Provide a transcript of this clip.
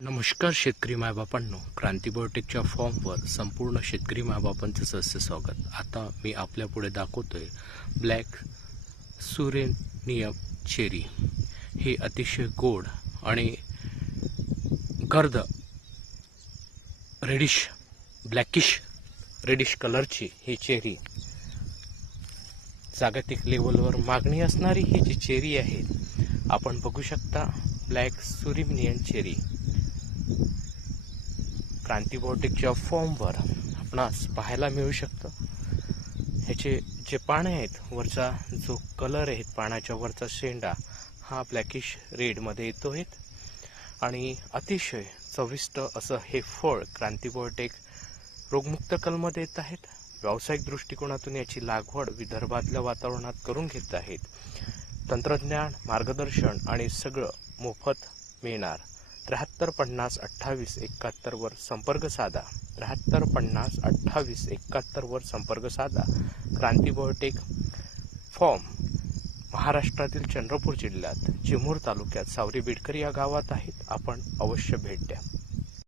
नमस्कार शेतकरी मायबापांनो, क्रांती बायोटेकच्या फॉर्मवर संपूर्ण शेतकरी मायबापांचं सहर्ष स्वागत। आता मी आपल्या पुढे दाखवतोय ब्लॅक सुरेनियम चेरी। ही अतिशय गोड आणि गर्द ब्लॅकिश रेडिश कलरची ही चेरी जागतिक लेवलवर मागणी असणारी ही जी चेरी आहे, आपण बघू शकता ब्लॅक सुरेनियम चेरी क्रांती बायोटेकच्या फॉर्मवर आपणास पाहायला मिळू शकतं। ह्याचे जे पाने आहेत, वरचा जो कलर आहे, पानाच्या वरचा शेंडा हा ब्लॅकिश रेडमध्ये येतो आहे आणि अतिशय चविष्ट असं हे फळ क्रांती बायोटेक रोगमुक्त कलमध्ये येत आहेत। व्यावसायिक दृष्टिकोनातून याची लागवड विदर्भातल्या वातावरणात करून घेत आहेत। तंत्रज्ञान, मार्गदर्शन आणि सगळं मोफत मिळणार। 73502871 वर संपर्क साधा। 73502871 वर संपर्क साधा। क्रांती बायोटेक फॉर्म महाराष्ट्रातील चंद्रपूर जिल्ह्यात चिमूर तालुक्यात सावरी बिडकर या गावात आहेत। आपण अवश्य भेट द्या।